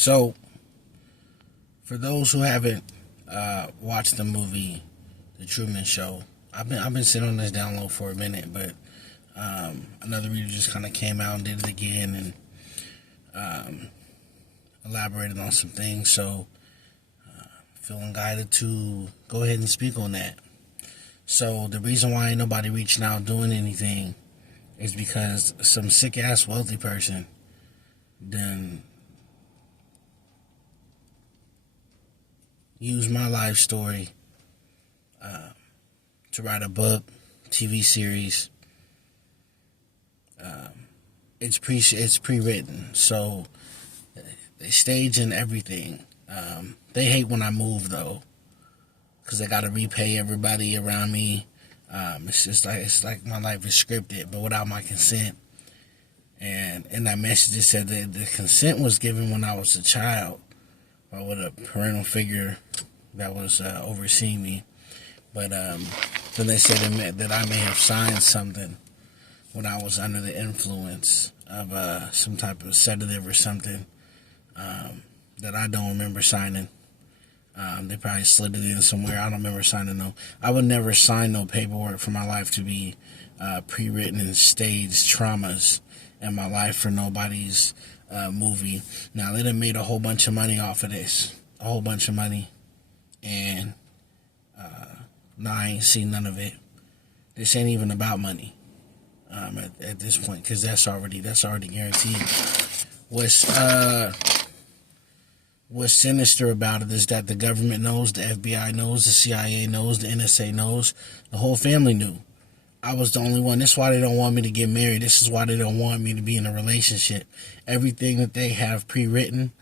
So, for those who haven't watched the movie, The Truman Show, I've been sitting on this download for a minute, but another reader just kind of came out and did it again and elaborated on some things. So, feeling guided to go ahead and speak on that. So, the reason why ain't nobody reaching out doing anything is because some sick ass wealthy person then use my life story to write a book, TV series. It's pre-written, so they stage and everything. They hate when I move though, because they got to repay everybody around me. It's like my life is scripted, but without my consent. And in that message, it said that the consent was given when I was a child, or with a parental figure that was overseeing me. But then they said that I may have signed something when I was under the influence of some type of sedative or something that I don't remember signing. They probably slid it in somewhere. I don't remember signing no. I would never sign no paperwork for my life to be pre-written and staged traumas in my life for nobody's movie. Now, they done made a whole bunch of money off of this. A whole bunch of money. And no, I ain't seen none of it. This ain't even about money at this point, because that's already guaranteed. What's sinister about it is that the government knows, the FBI knows, the CIA knows, the NSA knows, the whole family knew. I was the only one. This is why they don't want me to get married. This is why they don't want me to be in a relationship. Everything that they have pre-written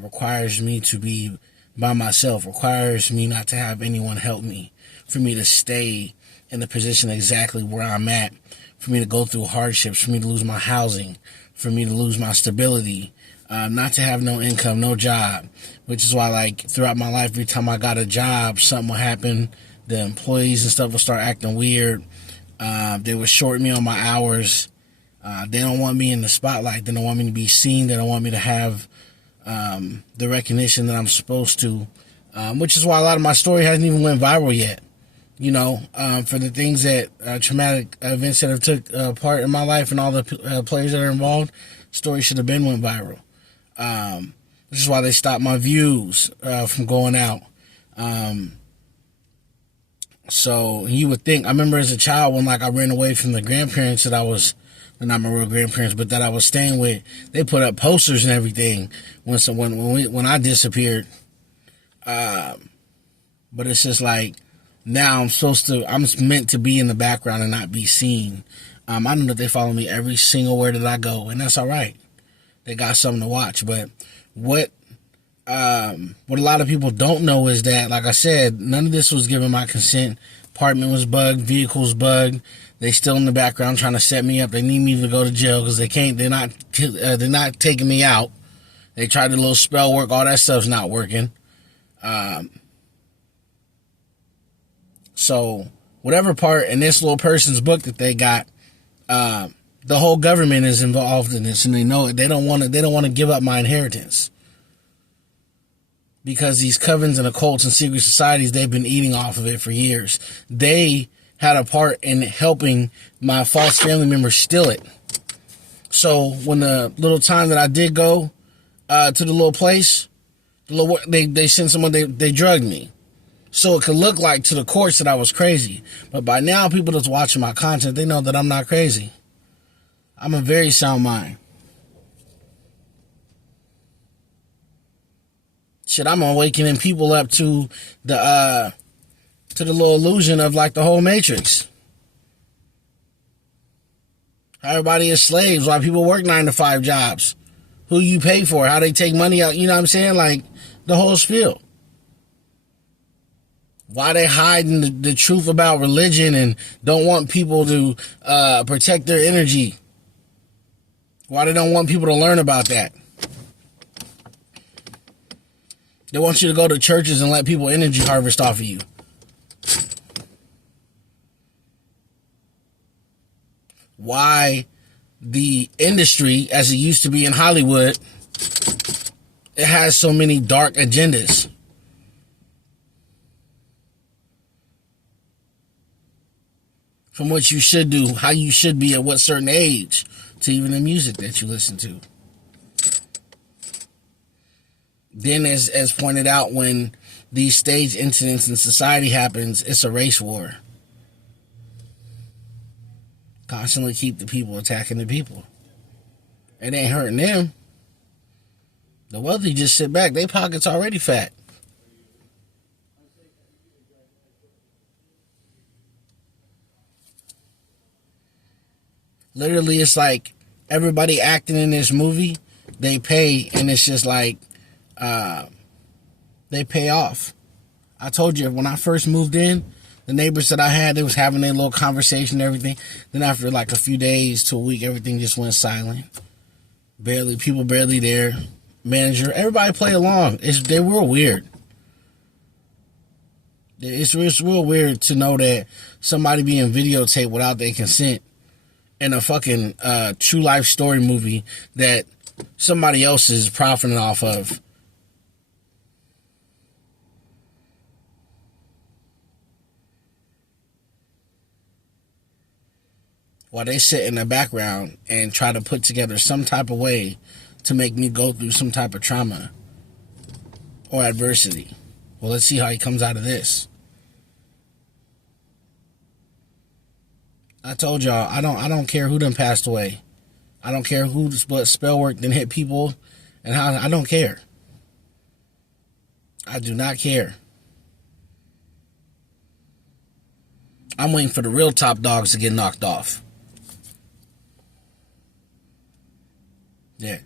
requires me to be by myself, requires me not to have anyone help me, for me to stay in the position exactly where I'm at, for me to go through hardships, for me to lose my housing, for me to lose my stability, not to have no income, no job, which is why, like, throughout my life, every time I got a job, something would happen. The employees and stuff would start acting weird. They would short me on my hours. They don't want me in the spotlight. They don't want me to be seen. They don't want me to have the recognition that I'm supposed to, which is why a lot of my story hasn't even went viral yet. You know, for the things that traumatic events that have took part in my life and all the players that are involved, story should have been went viral. Which is why they stopped my views from going out. So you would think, I remember as a child when, like, I ran away from the grandparents that I was, not my real grandparents, but that I was staying with, they put up posters and everything when I disappeared. But it's just like, now I'm meant to be in the background and not be seen. I know that they follow me every single where that I go, and that's all right. They got something to watch. But what a lot of people don't know is that, like I said, none of this was given my consent. Apartment was bugged, vehicles bugged. They still in the background trying to set me up. They need me to go to jail because they can't. They're not taking me out. They tried a little spell work. All that stuff's not working. So whatever part in this little person's book that they got, the whole government is involved in this, and they know it. They don't want to give up my inheritance. Because these covens and occults and secret societies, they've been eating off of it for years. They had a part in helping my false family members steal it. So when the little time that I did go to the little place, they sent someone, they drugged me. So it could look like to the courts that I was crazy. But by now, people that's watching my content, they know that I'm not crazy. I'm a very sound mind. Shit, I'm awakening people up to the little illusion of, like, the whole Matrix. How everybody is slaves, why people work 9-to-5 jobs, who you pay for, how they take money out, you know what I'm saying? Like, the whole spiel. Why they hiding the truth about religion and don't want people to protect their energy. Why they don't want people to learn about that. They want you to go to churches and let people energy harvest off of you. Why the industry, as it used to be in Hollywood, It has so many dark agendas. From what you should do, how you should be at what certain age, to even the music that you listen to. Then, as pointed out, when these stage incidents in society happens, it's a race war. Constantly keep the people attacking the people. It ain't hurting them. The wealthy just sit back. Their pockets already fat. Literally, it's like everybody acting in this movie, they pay, and it's just like they pay off. I told you, when I first moved in, the neighbors that I had, they was having their little conversation and everything. Then after like a few days to a week, everything just went silent. People barely there. Manager, everybody play along. They were weird. It's real weird to know that somebody being videotaped without their consent in a fucking true life story movie that somebody else is profiting off of. While they sit in the background and try to put together some type of way to make me go through some type of trauma or adversity. Well, let's see how he comes out of this. I told y'all, I don't care who done passed away. I don't care who spell work done hit people and how. I don't care. I do not care. I'm waiting for the real top dogs to get knocked off. Yeah.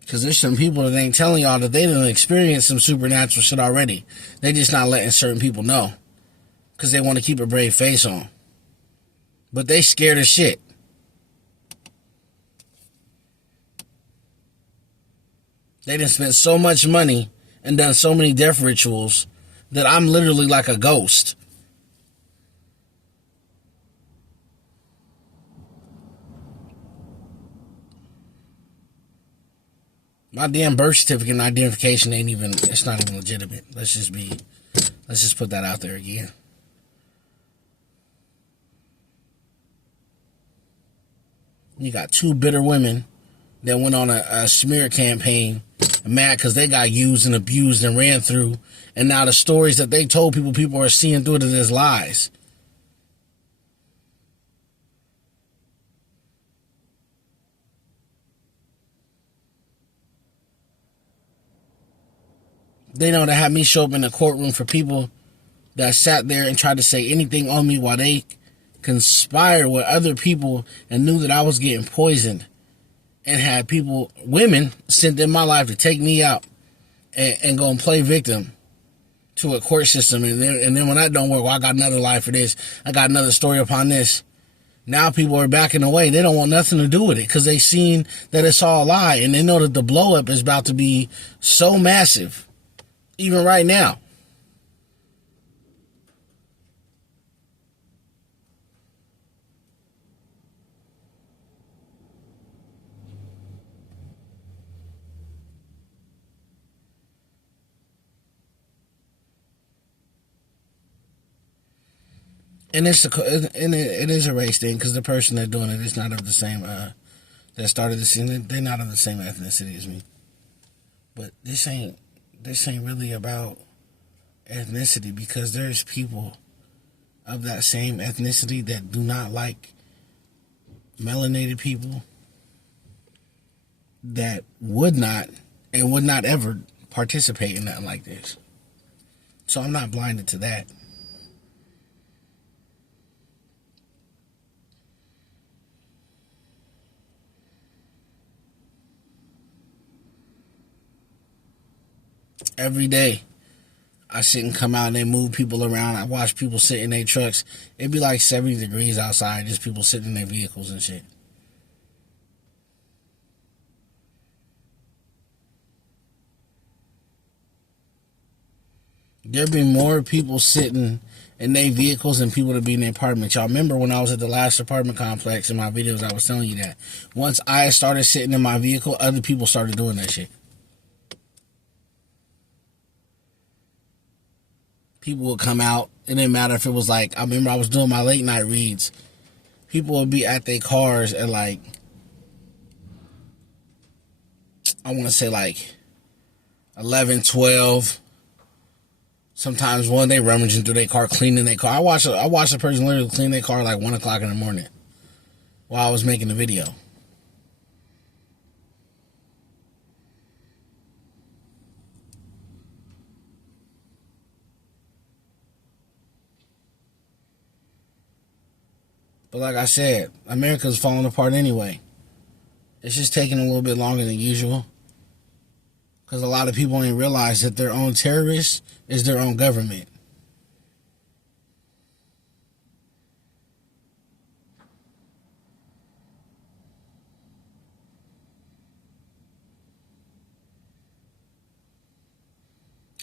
Because there's some people that ain't telling y'all that they done experienced some supernatural shit already. They just not letting certain people know. Because they want to keep a brave face on. But they scared as shit. They done spent so much money and done so many death rituals that I'm literally like a ghost. My damn birth certificate and identification it's not even legitimate. Let's just put that out there again. You got two bitter women that went on a smear campaign, mad because they got used and abused and ran through, and now the stories that they told people are seeing through it as lies. They know to have me show up in the courtroom for people that sat there and tried to say anything on me while they conspired with other people and knew that I was getting poisoned, and had women sent in my life to take me out and go and play victim to a court system. And then when that don't work, well, I got another life for this. I got another story upon this. Now people are backing away. They don't want nothing to do with it because they seen that it's all a lie, and they know that the blow up is about to be so massive. Even right now. And it is a race thing because the person that's doing it is not of the same that started the scene. They're not of the same ethnicity as me. But this ain't really about ethnicity, because there's people of that same ethnicity that do not like melanated people, that would not ever participate in nothing like this. So I'm not blinded to that. Every day I sit and come out and they move people around. I watch people sit in their trucks. It'd be like 70 degrees outside, just people sitting in their vehicles and shit. There'll be more people sitting in their vehicles than people to be in their apartments. Y'all remember when I was at the last apartment complex in my videos, I was telling you that. Once I started sitting in my vehicle, other people started doing that shit. People would come out. It didn't matter if it was like, I remember I was doing my late night reads. People would be at their cars at like, I want to say like 11, 12. Sometimes one day rummaging through their car, cleaning their car. I watched a person literally clean their car like 1 o'clock in the morning while I was making the video. But like I said, America's falling apart anyway. It's just taking a little bit longer than usual. Because a lot of people ain't realize that their own terrorists is their own government.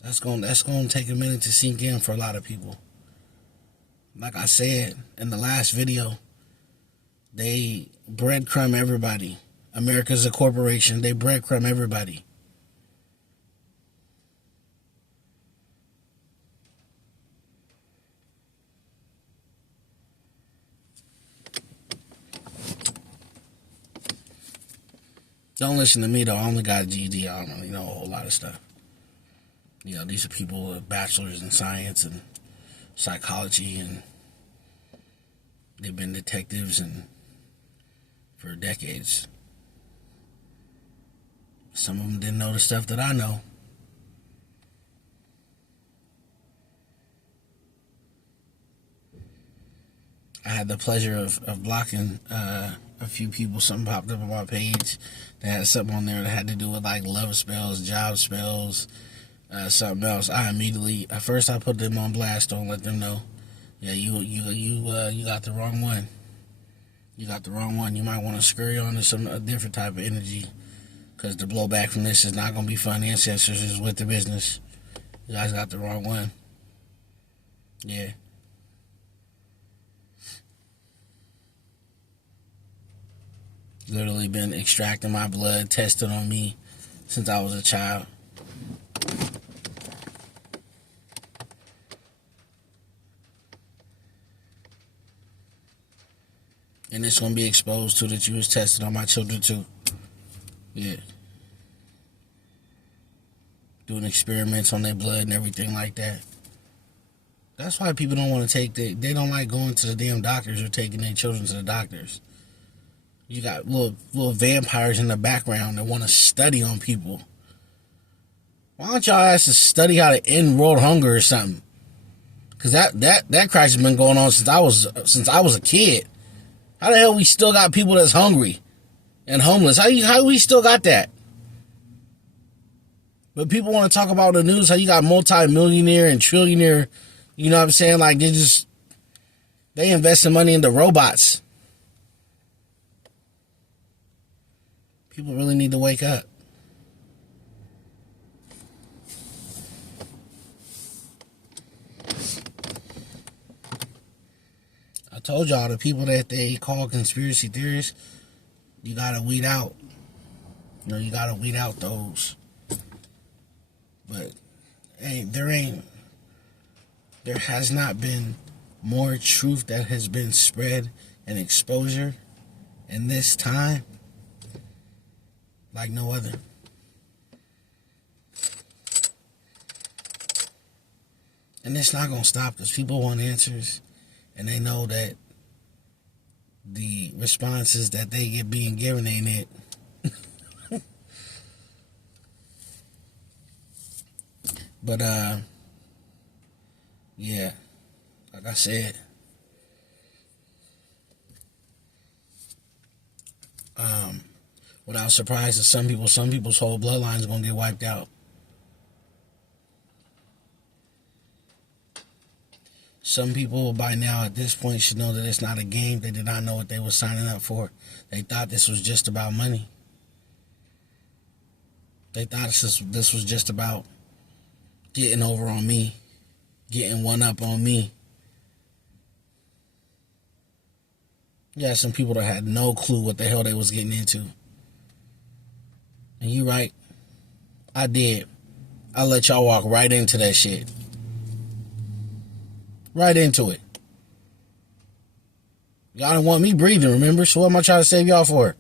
That's going to take a minute to sink in for a lot of people. Like I said in the last video, they breadcrumb everybody. America's a corporation. They breadcrumb everybody. Don't listen to me though. I only got a GED. I don't really know a whole lot of stuff. You know, these are people with bachelors in science and psychology, and they've been detectives and for decades. Some of them didn't know the stuff that I know. I had the pleasure of blocking a few people. Something popped up on my page that had something on there that had to do with like love spells, job spells, something else. I immediately, at first I put them on blast, don't let them know. Yeah, you got the wrong one. You got the wrong one. You might want to scurry on to a different type of energy, because the blowback from this is not going to be fun. Ancestors is with the business. You guys got the wrong one. Yeah. Literally been extracting my blood, tested on me since I was a child. And it's going to be exposed to that you was tested on my children too. Yeah. Doing experiments on their blood and everything like that. That's why people don't want to take they don't like going to the damn doctors or taking their children to the doctors. You got little vampires in the background that want to study on people. Why don't y'all ask to study how to end world hunger or something? Because that crisis has been going on since I was a kid. How the hell we still got people that's hungry and homeless? How we still got that? But people want to talk about the news, how you got multi-millionaire and trillionaire, you know what I'm saying? Like they investing money into robots. People really need to wake up. I told y'all, the people that they call conspiracy theorists, you gotta weed out. You know, you gotta weed out those. But there has not been more truth that has been spread and exposure in this time like no other. And it's not gonna stop because people want answers. And they know that the responses that they get being given ain't it. But, yeah, like I said, without surprise to some people's whole bloodline is going to get wiped out. Some people by now at this point should know that it's not a game. They did not know what they were signing up for. They thought this was just about money. They thought this was just about getting over on me getting one up on me. Yeah, some people that had no clue what the hell they was getting into. And you right, I did. I let y'all walk right into that shit. Right into it. Y'all didn't want me breathing, remember? So what am I trying to save y'all for?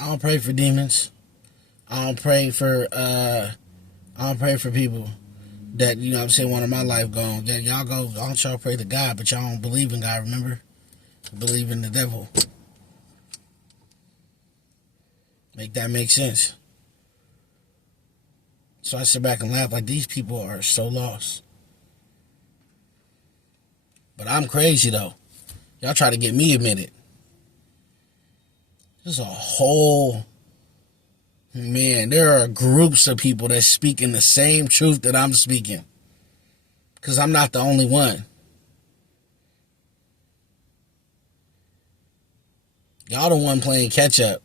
I don't pray for demons. I don't pray for people that, you know what I'm saying, wanted my life gone. That y'all go, I don't y'all pray to God, but y'all don't believe in God, remember? You believe in the devil. Make that make sense. So I sit back and laugh like these people are so lost. But I'm crazy though. Y'all try to get me admitted. There's a whole, man, there are groups of people that speak in the same truth that I'm speaking. Because I'm not the only one. Y'all the one playing catch up.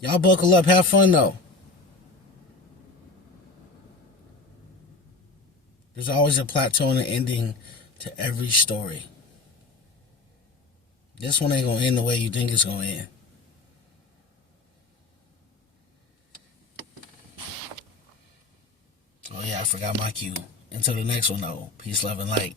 Y'all buckle up, have fun though. There's always a plateau and an ending to every story. This one ain't gonna end the way you think it's gonna end. Oh yeah, I forgot my cue. Until the next one though. Peace, love, and light.